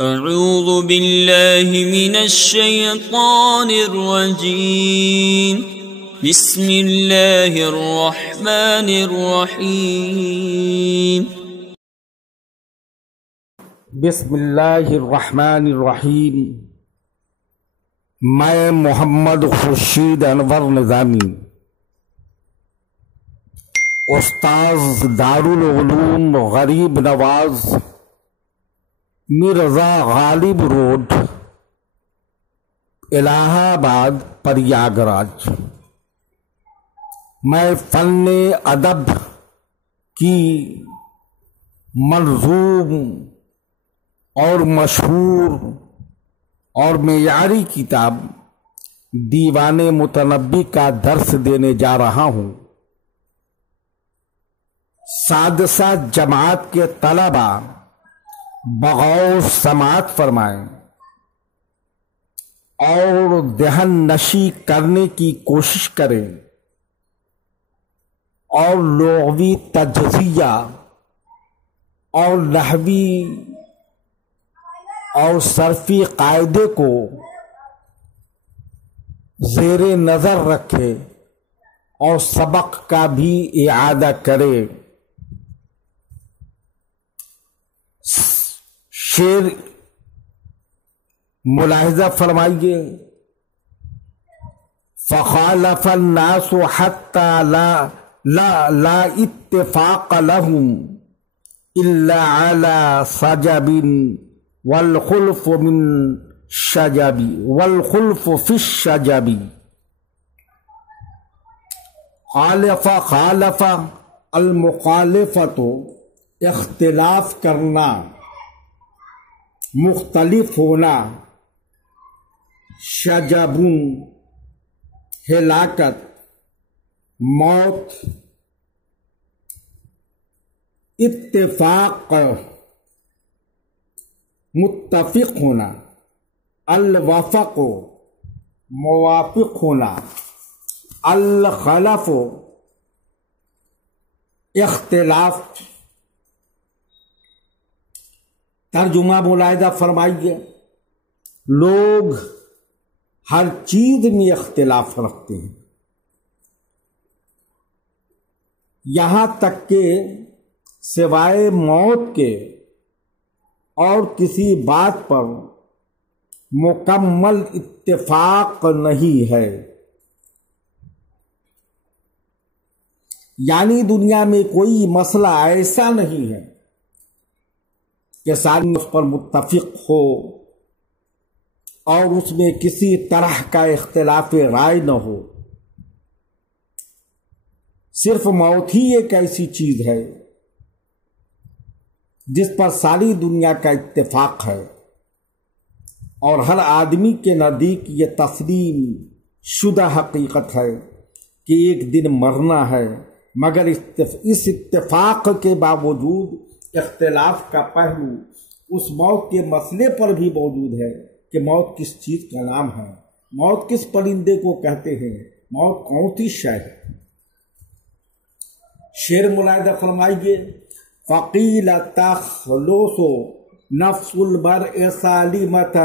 اعوذ باللہ من الشیطان الرجیم بسم اللہ الرحمن الرحیم بسم اللہ الرحمن الرحیم۔ میں محمد خورشید انور نظامی، استاذ دارالعلوم غریب نواز، مرزا غالب روڈ، الہ آباد، پریاگراج، میں فن ادب کی منظوم اور مشہور اور معیاری کتاب دیوان متنبی کا درس دینے جا رہا ہوں۔ سادسہ جماعت کے طلبہ بغور سماعت فرمائیں اور ذہن نشی کرنے کی کوشش کریں اور لغوی تجزیہ اور نحوی اور صرفی قاعدے کو زیر نظر رکھے اور سبق کا بھی اعادہ کرے۔ شعر ملاحظہ فرمائیے۔ فخالف الناس حتى لا اتفاق لهم الا على سجب والخلف من شجب والخلف في الشجب۔ خالف المخالفت اختلاف کرنا، مختلف ہونا، شجب ہلاکت، موت، اتفاق متفق ہونا، الوفق موافق ہونا، الخلف اختلاف۔ ترجمہ ملاحظہ فرمائیے۔ لوگ ہر چیز میں اختلاف رکھتے ہیں، یہاں تک کہ سوائے موت کے اور کسی بات پر مکمل اتفاق نہیں ہے۔ یعنی دنیا میں کوئی مسئلہ ایسا نہیں ہے کہ سارے اس پر متفق ہو اور اس میں کسی طرح کا اختلاف رائے نہ ہو۔ صرف موت ہی ایک ایسی چیز ہے جس پر ساری دنیا کا اتفاق ہے، اور ہر آدمی کے نزدیک یہ تسلیم شدہ حقیقت ہے کہ ایک دن مرنا ہے، مگر اس اتفاق کے باوجود اختلاف کا پہلو اس موت کے مسئلے پر بھی موجود ہے کہ موت کس چیز کا نام ہے، موت کس پرندے کو کہتے ہیں، موت کون سی شے ہے۔ شعر ملاحظہ فرمائیے۔ فقیل تخلص نفس المرء سالمة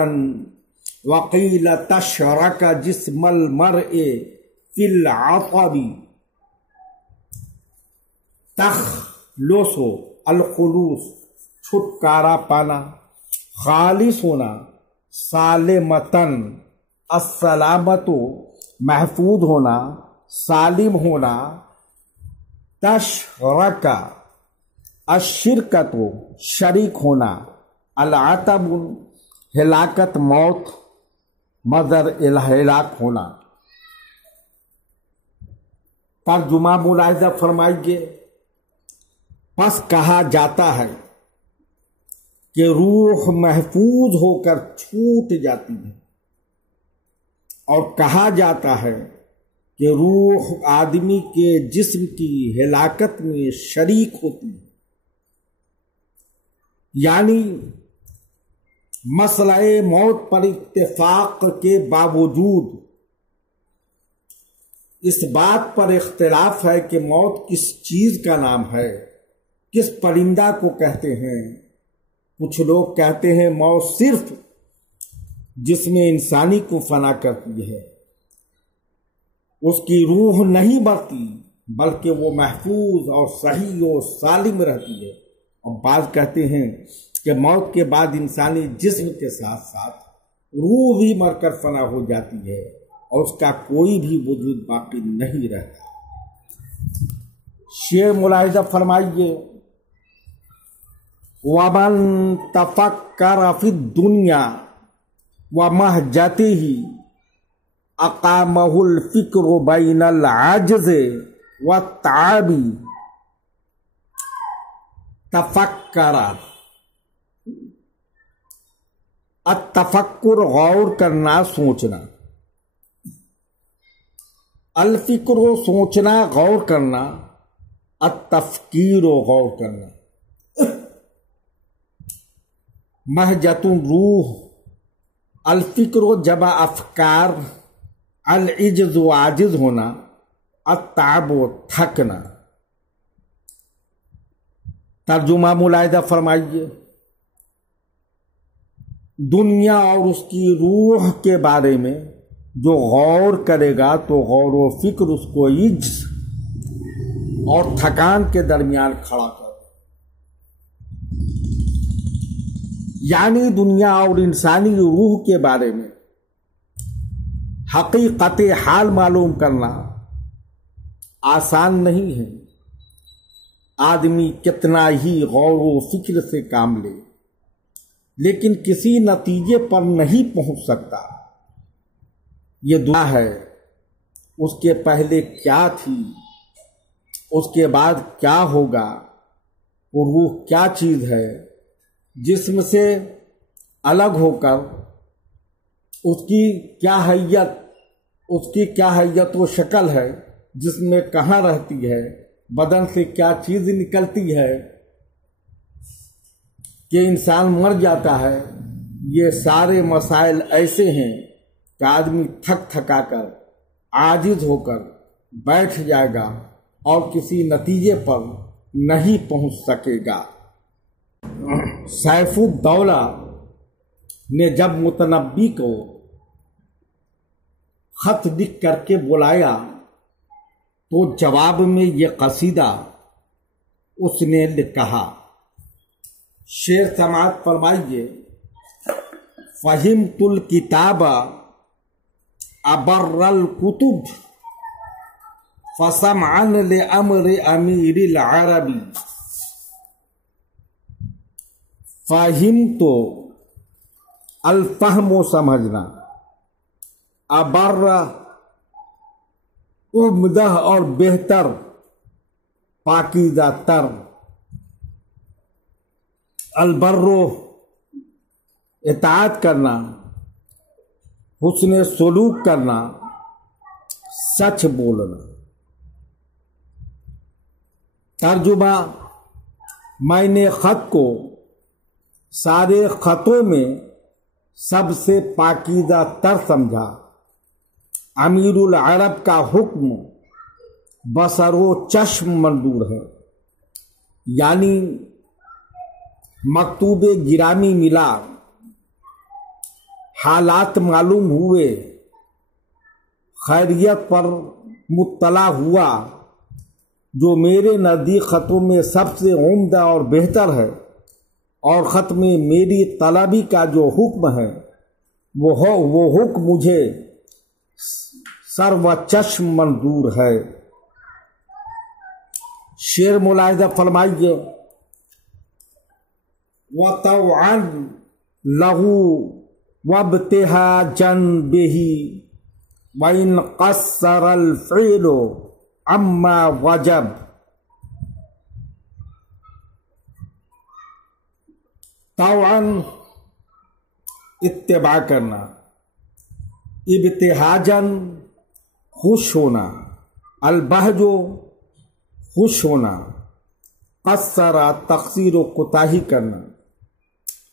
وقیل تشرک جسم المرء فی العصب۔ تخلص الخلوص چھٹکارا پانا، خالص ہونا، سالمتن السلامت محفوظ ہونا، سالم ہونا، تشرک الشرکت شریک ہونا، العتب ہلاکت موت مظہر الہلاک ہونا۔ ترجمہ ملاحظہ فرمائیے۔ پس کہا جاتا ہے کہ روح محفوظ ہو کر چھوٹ جاتی ہے، اور کہا جاتا ہے کہ روح آدمی کے جسم کی ہلاکت میں شریک ہوتی ہے۔ یعنی مسئلہ موت پر اتفاق کے باوجود اس بات پر اختلاف ہے کہ موت کس چیز کا نام ہے، کس پرندہ کو کہتے ہیں، کچھ لوگ کہتے ہیں موت صرف جسم انسانی کو فنا کرتی ہے، اس کی روح نہیں مرتی بلکہ وہ محفوظ اور صحیح و سالم رہتی ہے۔ اور بعض کہتے ہیں کہ موت کے بعد انسانی جسم کے ساتھ ساتھ روح بھی مر کر فنا ہو جاتی ہے اور اس کا کوئی بھی وجود باقی نہیں رہتا۔ شعر ملاحظہ فرمائیے، وَمَن تَفَكَّرَ فِي الدُّنْيَا وَمَهْجَتِهِ أَقَامَهُ الْفِكْرُ بَيْنَ الْعَجْزِ وَالتَّعَبِ۔ تفکر، التفکر غور کرنا، سوچنا، الفکر سوچنا غور کرنا، التفکیر غور کرنا، مہجت روح، الفکر جمع افکار، العجز عاجز ہونا، التعب تھکنا۔ ترجمہ ملاحظہ فرمائیے، دنیا اور اس کی روح کے بارے میں جو غور کرے گا تو غور و فکر اس کو عجز اور تھکان کے درمیان کھڑا کر دے۔ یعنی دنیا اور انسانی روح کے بارے میں حقیقت حال معلوم کرنا آسان نہیں ہے۔ آدمی کتنا ہی غور و فکر سے کام لے لیکن کسی نتیجے پر نہیں پہنچ سکتا۔ یہ دنیا ہے، اس کے پہلے کیا تھی، اس کے بعد کیا ہوگا، وہ روح کیا چیز ہے، جسم سے الگ ہو کر اس کی کیا حیت و شکل ہے، جسم میں کہاں رہتی ہے، بدن سے کیا چیز نکلتی ہے کہ انسان مر جاتا ہے۔ یہ سارے مسائل ایسے ہیں کہ آدمی تھک تھکا کر عاجز ہو کر بیٹھ جائے گا اور کسی نتیجے پر نہیں پہنچ سکے گا۔ سیف الدولہ نے جب متنبی کو خط لکھ کر کے بلایا تو جواب میں یہ قصیدہ اس نے کہا۔ شعر سماعت فرمائیے، فہمت الکتاب ابر الکتب فسمعا لامر امیر العرب۔ فہمت، الفہم و سمجھنا، ابر عمدہ اور بہتر، پاکیزہ تر، البرو اطاعت کرنا، حسن سلوک کرنا، سچ بولنا۔ ترجمہ، میں نے خط کو سارے خطوں میں سب سے پاکیزہ تر سمجھا۔ امیر العرب کا حکم بصر و چشم منظور ہے، یعنی مکتوب گرامی ملا، حالات معلوم ہوئے، خیریت پر مطلع ہوا، جو میرے نزدیک خطوں میں سب سے عمدہ اور بہتر ہے، اور خط میں میری طلبی کا جو حکم ہے وہ حکم مجھے سر و چشم منظور ہے۔ شعر ملاحظہ فرمائیے، وَطَوْعًا لَهُ وَابْتِهَاجًا بِهِ وَإِنْ قَصَّرَ الْفِعْلُ عَمَّا وَجَبَ۔ طوعاً اتباع کرنا، ابتہاجاً خوش ہونا، البہج خوش ہونا، قصر تقصیر و کوتاہی کرنا،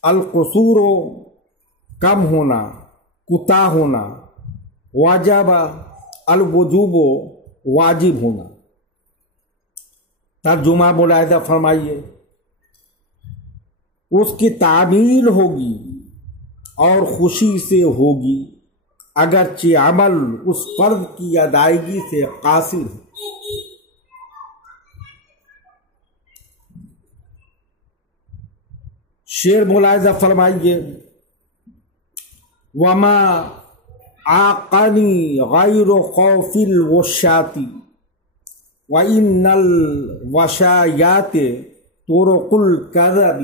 القصور کم ہونا، کوتاہ ہونا، واجب الوجوب واجب ہونا۔ ترجمہ ملاحظہ فرمائیے، اس کی تعمیل ہوگی اور خوشی سے ہوگی، اگرچہ عمل اس فرض کی ادائیگی سے قاصر ہے۔ شعر ملاحظہ فرمائیے، وما عاقنی غیر خوف الوشاة وإن الوشایات طرق الکذب۔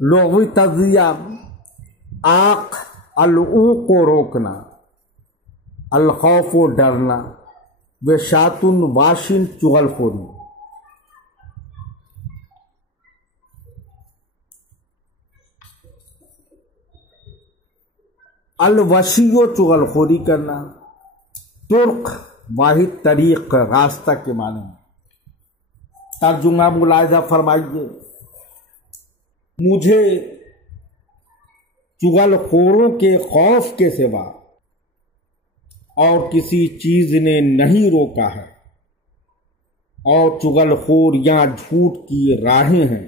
لغوی تجزیہ: عاق العوق کو روکنا، الخوف و ڈرنا، وشاۃ واشن چغل خوری۔ الوشی و چغل خوری کرنا، طرق واحد طریق راستہ کے معنی میں۔ ترجمہ ملاحظہ فرمائیے، مجھے چغل خوروں کے خوف کے سوا اور کسی چیز نے نہیں روکا ہے، اور چغل خور یہاں جھوٹ کی راہیں ہیں،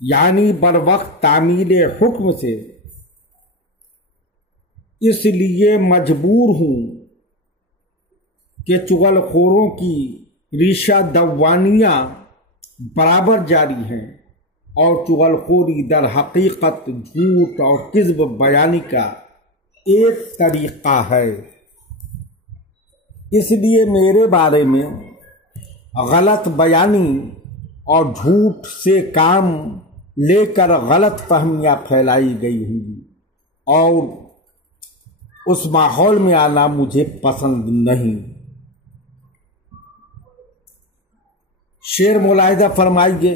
یعنی بر وقت تعمیل حکم سے، اس لیے مجبور ہوں کہ چغل خوروں کی ریشہ دوانیاں برابر جاری ہیں، اور چغل خوری در حقیقت جھوٹ اور کذب بیانی کا ایک طریقہ ہے۔ اس لیے میرے بارے میں غلط بیانی اور جھوٹ سے کام لے کر غلط فہمیاں پھیلائی گئی ہوں، اور اس ماحول میں آنا مجھے پسند نہیں۔ شعر ملاحظہ فرمائیے،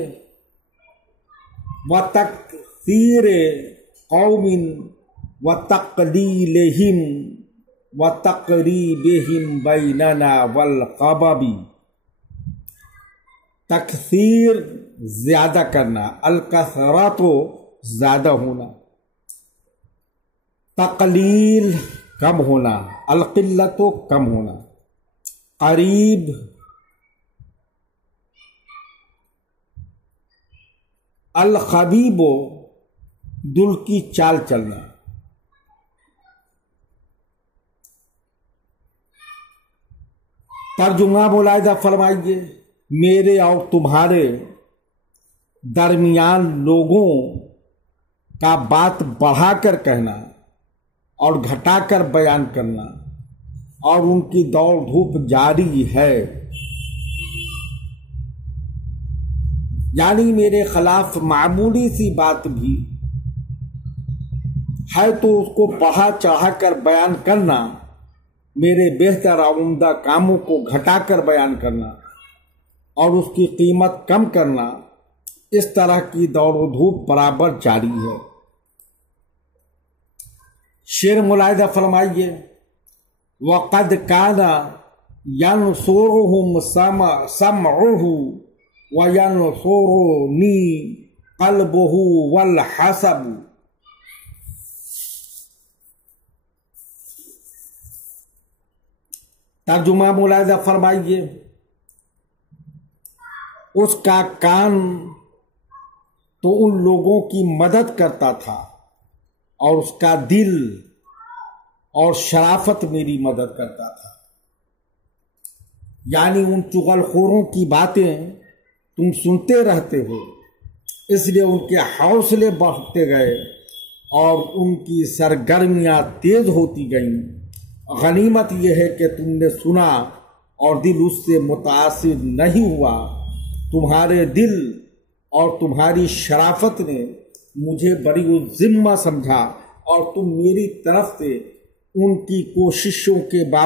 وَتَكْثِيرِ قَوْمٍ وَتَقْلِيلِهِمْ وَتَقْرِيبِهِمْ بَيْنَنَا وَالْقَبَبِ۔ تکثیر زیادہ کرنا، الکثرت زیادہ ہونا، تقلیل کم ہونا، القلت کم ہونا، قریب الخبیب دل کی چال چلنا۔ ترجمہ ملاحظہ فرمائیے، میرے اور تمہارے درمیان لوگوں کا بات بڑھا کر کہنا اور گھٹا کر بیان کرنا، اور ان کی دوڑ دھوپ جاری ہے، یعنی میرے خلاف معمولی سی بات بھی ہے تو اس کو بڑھا چڑھا کر بیان کرنا، میرے بہتر اور عمدہ کاموں کو گھٹا کر بیان کرنا اور اس کی قیمت کم کرنا، اس طرح کی دوڑ و دھوپ برابر جاری ہے۔ شعر ملاحظہ فرمائیے، وَقَدْ كَانَ يَنْصُرُهُمْ سَمْعُهُ وَيَنْصُرُنِي قَلْبُهُ وَالْحَسَبُ۔ ترجمہ ملاحظہ فرمائیے، اس کا کان تو ان لوگوں کی مدد کرتا تھا، اور اس کا دل اور شرافت میری مدد کرتا تھا، یعنی ان چغل خوروں کی باتیں تم سنتے رہتے ہو، اس لیے ان کے حوصلے بڑھتے گئے اور ان کی سرگرمیاں تیز ہوتی گئیں۔ غنیمت یہ ہے کہ تم نے سنا اور دل اس سے متاثر نہیں ہوا، تمہارے دل اور تمہاری شرافت نے مجھے بری الذمہ سمجھا، اور تم میری طرف سے ان کی کوششوں کے باوجود